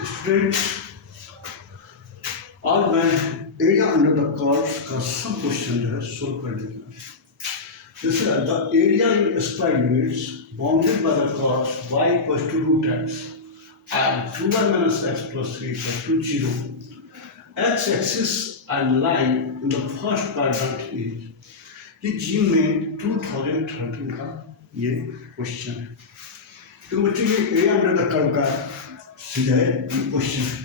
Student, आज मैं area under the curve का सब क्वेश्चन जो है सोल्व करने का। जैसे the area in square units bounded by the curve y equals to root x and 2y minus x plus 3 equals to 0। X axis and line in the first quadrant is ये जी में 2013 का ये question है। तो बच्चों ये area under the curve का सीधा है क्वेश्चन है।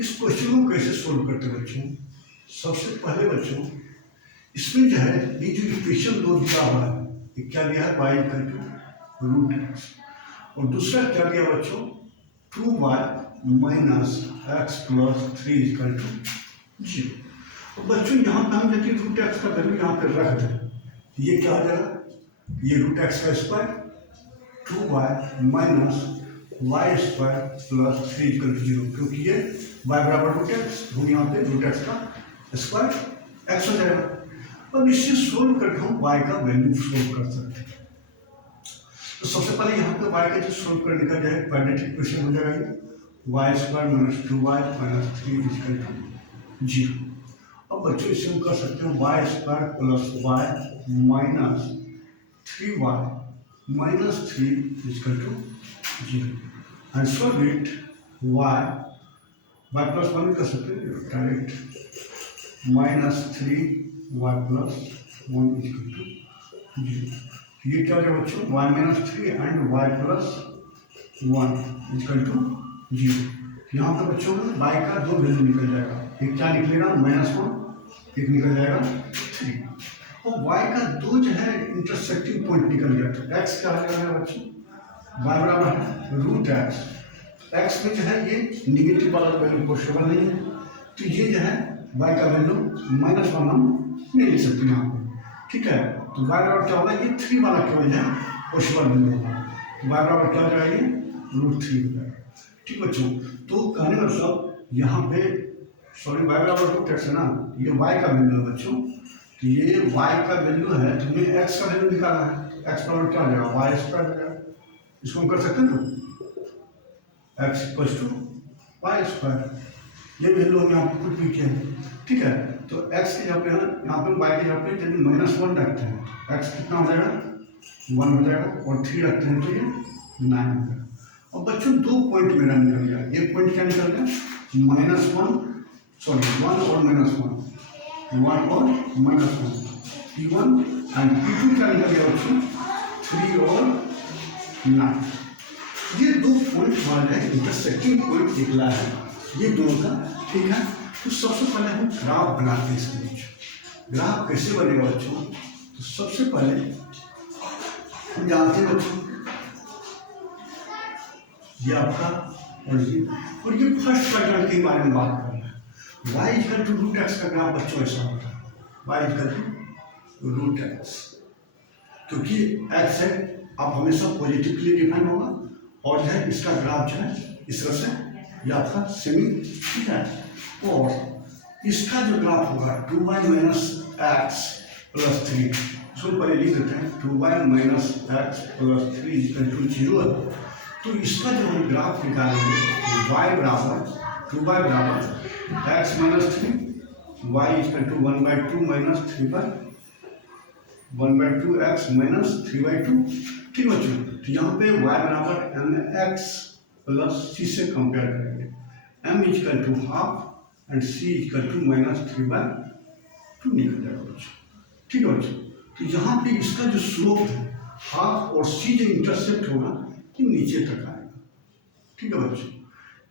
इस क्वेश्चन को कैसे सोल्व करते हैं बच्चों? सबसे पहले बच्चों इसमें जो है ये जो इक्वेशन दो दिया हुआ है, ये क्या दिया है y equal to root x, और दूसरा क्या दिया बच्चों 2y minus x plus 3 equal to 0। तो बच्चों यहाँ पे हम यदि रूट एक्स का वैल्यू यहाँ पे रख दें, ये क्या हो जाएगा, ये रूट एक्स का square 2y minus y square plus 3 equal to 0, क्योंकि ये y बराबर रूट एक्स, हम यहाँ पे रूट एक्स का स्क्वायर एक्स हो जाएगा। अब इसे सोल्व करके हम y का वैल्यू सोल्व कर सकते हैं। तो सबसे पहले यहाँ पे y का जो सोल्व करने का जो है क्वाड्रेटिक इक्वेशन हो जाएगा ये y square minus 2y minus 3 equal to 0। अब बच्चों इसे हम कर सकते हैं y square plus y minus 3y minus 3 equal to 0 and solve it y plus 1 कर सकते हैं direct minus 3y plus 1 equal to 0। ये क्या हो जाएगा बच्चों y minus 3 and y plus 1 equal to 0। यहाँ पे बच्चों में y का दो वैल्यू निकल जाएगा, एक क्या निकलेगा -1, एक निकल जाएगा 3, और y का दो जो है इंटरसेक्टिंग पॉइंट निकल गया। तो x क्या हो जाएगा बच्चों y बराबर है रूट एक्स, एक्स में जो है ये निगेटिव वाला वैल्यू पॉसिबल नहीं है, तो ये जो है y का वैल्यू -1 हम नहीं ले सकते यहाँ पर, ठीक है। तो y बराबर क्या होगा, ये 3 वाला केवल है पॉसिबल वैल्यू होगा, तो y बराबर क्या हो जाएगा, ये √3 हो जाएगा, ठीक बच्चों। तो कहने का मतलब यहाँ पे सॉरी y बराबर रूट एक्स है ना, ये y का वैल्यू है बच्चों, तो ये y का वैल्यू है, तो हमें x का वैल्यू निकालना है, x बराबर क्या हो जाएगा वाई स्क्वायर हो जाएगा। इसको हम कर सकते हैं ना x equals to y square, ये वैल्यू हम यहाँ पे पुट भी किया है, ठीक है। तो x के यहाँ पे यहाँ पे y के यहाँ पे यदि -1 रखते हैं तो x कितना हो जाएगा 1 हो जाएगा, और 3 रखते हैं तो ये 9 हो जाएगा। अब बच्चों दो पॉइंट मेरा निकल गया, एक पॉइंट क्या निकल गया -1 और -1 और -1 P1 एंड P2 क्या निकल गया बच्चों 3 और 9। ये दो पॉइंट हमारे इंटरसेक्टिंग पॉइंट निकला है ये दोनों का, ठीक है। तो सबसे पहले हम ग्राफ बनाते हैं इसके बीच। ग्राफ कैसे बनेगा बच्चों? तो सबसे पहले हम जानते हैं बच्चों ये आपका और ये फर्स्ट क्वाड्रेंट के बारे में बात कर रहा है। Y equal to root x का ग्राफ बच्चों ऐसा होता है, y equal to root x, क्योंकि एक्स है आप हमेशा पॉजिटिवली डिफाइन होगा, और जो है इसका ग्राफ जो है इस तरह से ये आपका सेमी, ठीक है। और इसका जो ग्राफ होगा 2y माइनस एक्स प्लस 3, इसको पहले लिख देते हैं 2y minus x plus 3 equal to 0। तो इसका जो हम ग्राफ निकालेंगे y बराबर 2y बराबर x minus 3 y equal to 1/2 minus 1/2 एक्स माइनस 3/2, ठीक बच्चों। तो यहाँ पे y बराबर mx प्लस c से कंपेयर करेंगे, m equal to half and c equal to -3/2 निकल जाएगा बच्चों, ठीक है बच्चों। तो यहाँ पे इसका जो स्लोप है हाफ और c जो इंटरसेक्ट होगा ये नीचे तक आएगा, ठीक है बच्चों।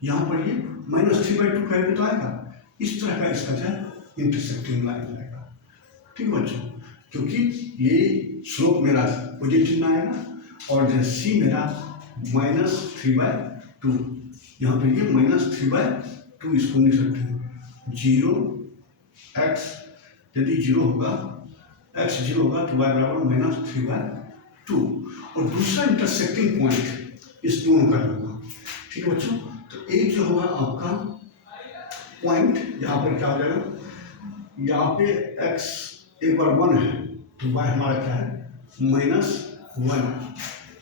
यहाँ पर ये -3/2 कहेंगे तो आएगा, इस तरह का इसका जो है इंटरसेक्टिंग लाइन आएगा, ठीक है बच्चों। क्योंकि ये स्लोप मेरा पॉजिटिव में आएगा और जो सी मेरा -3/2, यहाँ पर ये -3/2 इसको लिख सकते हैं 0 x, यदि 0 होगा x 0 होगा तो y बराबर -3/2, और दूसरा इंटरसेक्टिंग पॉइंट इस दोनों का होगा, ठीक है बच्चों। तो एक जो होगा आपका पॉइंट यहाँ पर क्या हो जाएगा, यहाँ पे x एक बार 1 है तो y हमारा क्या है -1,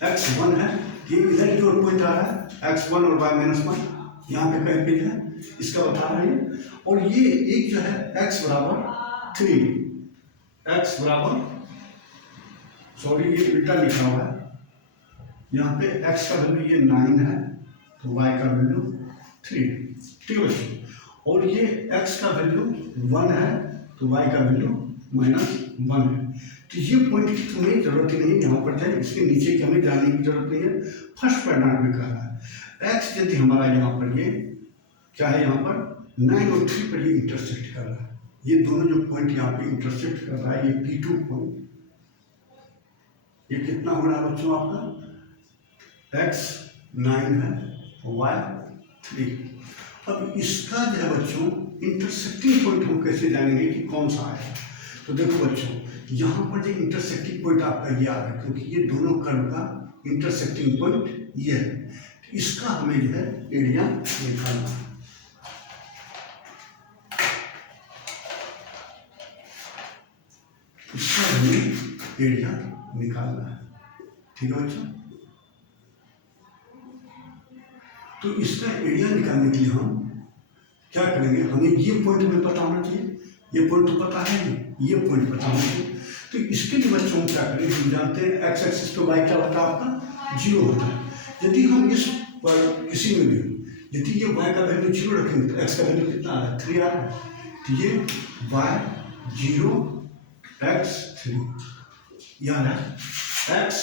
x 1 है, ये इधर की ओर पॉइंट आ रहा है x1 और y -1, यहाँ पे कहीं पे जो है इसका बता रहे हैं। और ये एक जो है x बराबर 3, x बराबर, सॉरी ये उल्टा लिखा हुआ है, यहाँ पे x का वैल्यू ये 9 है तो y का वैल्यू 3, ठीक है बच्चों। और ये x का वैल्यू 1 है तो y का वैल्यू -1 है। तो ये पॉइंट की तुम्हें जरूरत ही नहीं यहाँ पर जाए, इसके नीचे की हमें जाने की जरूरत नहीं है। फर्स्ट परिणाम में कह रहा है x यदि हमारा यहाँ पर ये क्या है, यहाँ पर 9 और 3 पर ये इंटरसेक्ट कर रहा है, ये दोनों जो पॉइंट यहाँ पे इंटरसेक्ट कर रहा है, ये P2 पॉइंट, ये कितना हो रहा है बच्चों आपका, x 9 है y 3। अब इसका जो है बच्चों इंटरसेक्टिंग पॉइंट हम कैसे जानेंगे कि कौन सा है। तो देखो बच्चों यहाँ पर जो इंटरसेक्टिंग पॉइंट आपका ये आ रहा है, क्योंकि ये दोनों कर्व का इंटरसेक्टिंग पॉइंट ये है, तो इसका हमें जो है एरिया निकालना है। इसका हमें एरिया निकालना है, ठीक है बच्चों। तो इसका एरिया निकालने के लिए हम क्या करेंगे, हमें ये पॉइंट हमें पता होना चाहिए, ये पॉइंट तो पता है नहीं, ये पॉइंट पता होना चाहिए। तो इसके लिए बच्चों हम क्या करेंगे, हम जानते हैं एक्स एक्सिस पे वाई क्या होता है आपका 0 होता है। यदि हम इस पर किसी में भी यदि ये वाई का वैल्यू 0 रखेंगे तो एक्स का वैल्यू कितना है 3 आ रहा है, तो ये वाई 0 एक्स 3 याद है एक्स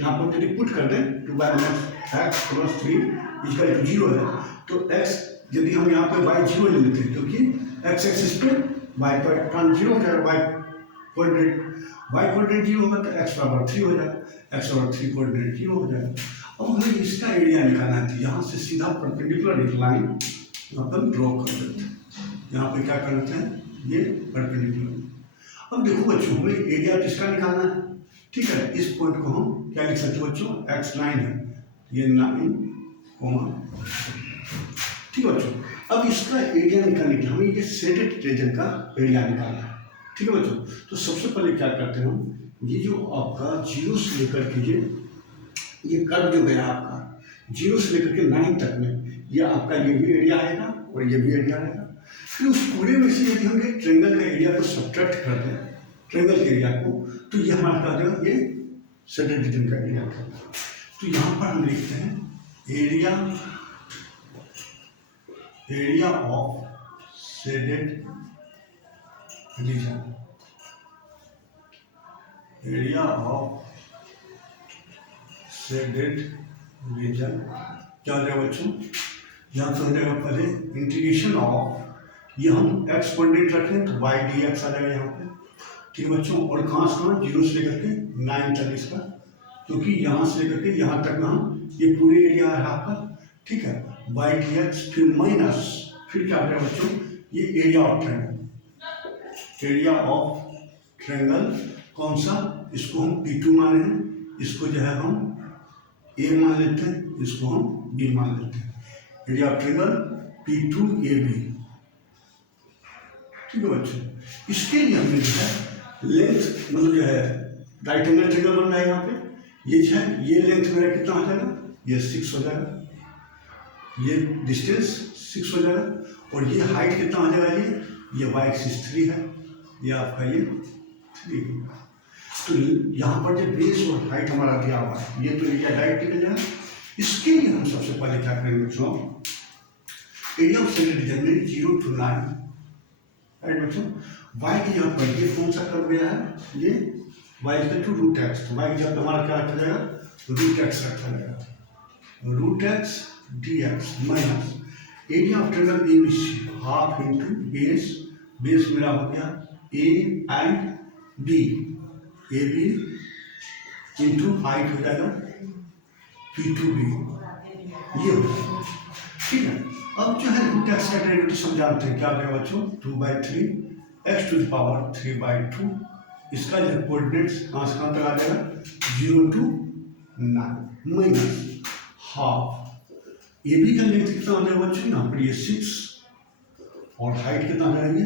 यहाँ पर यदि पुट कर दें तो वाई माइनस एक्स प्लस 3 इसका 0 है, तो एक्स यदि हम यहाँ पर वाई 0 ले लेते हैं क्योंकि एक्स एक्सिस पे वाई पर टर्न 0 हो जाएगा, वाई कोऑर्डिनेट 0 होगा तो एक्स बराबर 3 हो जाएगा, एक्स बराबर 3 कोऑर्डिनेट 0 हो जाएगा। अब हमें इसका एरिया निकालना है, यहाँ से सीधा परपेंडिकुलर एक लाइन अपन ड्रॉ कर देते हैं, यहाँ पे क्या कर लेते हैं ये परपेंडिकुलर। अब देखो बच्चों हमें एरिया किसका निकालना है, ठीक है। इस पॉइंट को हम क्या लिख सकते हैं बच्चों, x9 है, ये 9 ठीक है बच्चों। अब इसका एरिया निकालने के लिए हमें ये शेडेड रीजन का एरिया निकालना है, ठीक है बच्चों। तो सबसे पहले क्या करते हैं हम, ये जो आपका 0 से लेकर के ये कर्व जो गया आपका 0 से लेकर के 9 तक में, ये आपका ये भी एरिया आएगा और ये भी एरिया आएगा। फिर उस पूरे में से यदि हम ट्रेंगल का एरिया को सब्ट्रैक्ट कर दें, ट्रेंगल के एरिया को, तो ये हमारा क्या हो जाएगा, ये शेडेड रीजन का एरिया होगा। तो यहाँ पर हम लिखते हैं area of shaded region, area of shaded region क्या हो जाएगा बच्चों, यहाँ पे हो जाएगा पहले इंटीग्रेशन ऑफ, ये हम x कोऑर्डिनेट रखें तो y dx आ जाएगा यहाँ पे, ठीक है बच्चों। और कहाँ से कहाँ 0 से लेकर के 9 तक इसका, क्योंकि यहाँ से लेकर के यहाँ तक में हम ये पूरे एरिया है आपका, ठीक है। y dx फिर माइनस, फिर क्या हो जाएगा बच्चों, ये area of triangle, area of triangle कौन सा, इसको हम P2 माने हैं, इसको जो है हम A मान लेते हैं, इसको हम B मान लेते हैं, एरिया ऑफ ट्रायंगल P2AB, ठीक है बच्चों। इसके लिए हमने जो है लेंथ मतलब जो है राइट एंगल ट्रायंगल बन रहा है यहाँ पे, ये जो है ये लेंथ मेरा कितना हो जाएगा, ये 6 हो जाएगा, ये डिस्टेंस 6 हो जाएगा, और ये हाइट कितना हो जाएगा, ये y एक्सिस 3 है, ये आपका ये 3। तो यहाँ पर जो बेस और हाइट हमारा दिया हुआ है, ये तो एरिया डायरेक्ट निकल जाएगा। इसके लिए हम सबसे पहले क्या करेंगे बच्चों, एरिया ऑफ शेडेड रीजन में 0 to 9, राइट बच्चों। y की जगह पर ये कौन सा कर्व गया है, ये y equal to root x, तो y की जगह पर हमारा क्या रखा जाएगा, रूट एक्स रखा जाएगा, root x dx minus area of triangle ABC half into base, base मेरा हो गया A and B, AB into height हो जाएगा P2B, ये हो जाएगा, ठीक है। अब जो है रूट एक्स का डेरिवेटिव समझाते हैं, क्या होगा बच्चों, 2/3 x टू द पावर 3/2, इसका जो कोऑर्डिनेट्स कहाँ से कहाँ तक आ जाएगा 0 to 9 minus half, A B का लेंथ कितना हो जाएगा बच्चों, यहाँ पर ये 6 और हाइट कितना हो जाएगी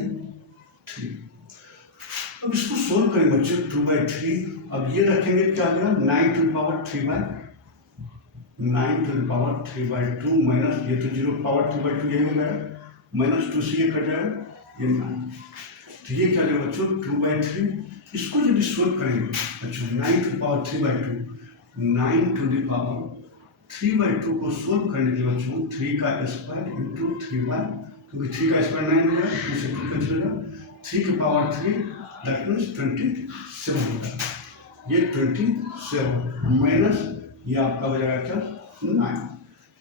3। अब इसको सोल्व करेंगे बच्चों, 2/3, अब ये रखेंगे क्या हो जाएगा 9 to the power 3/2, 9 to the power 3/2 minus ये तो 0 पावर 3/2 यही हो गया, माइनस 2 से ये कट जाएगा, ये 9। तो ये क्या होगा बच्चों 2/3। इसको जब सोल्व करेंगे बच्चों 9 to the power 3/2, 9 to the power 3/2 को सोल्व करने के लिए बच्चों 3 का स्क्वायर इंटू 3/, क्योंकि 3 का स्क्वायर 9 हो गया, 2 से 2 कैंसिल होगा, 3 की पावर 3 दैट मीन्स 27 होगा। ये 27 माइनस ये आपका हो जाएगा क्या 9।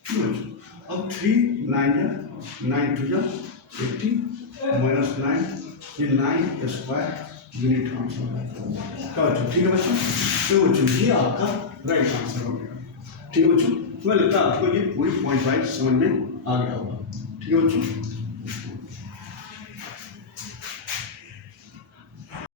ठीक है बच्चों, अब 3 9 2 80 माइनस 9, ये 9 स्क्वायर यूनिट आंसर क्या बच्चों। ठीक है बच्चों, तो बच्चों ये आपका राइट आंसर हो गया। ठीक है बच्चों, मैं लगता है आपको ये पूरी पॉइंट वाइज समझ में आ गया होगा। ठीक है बच्चों।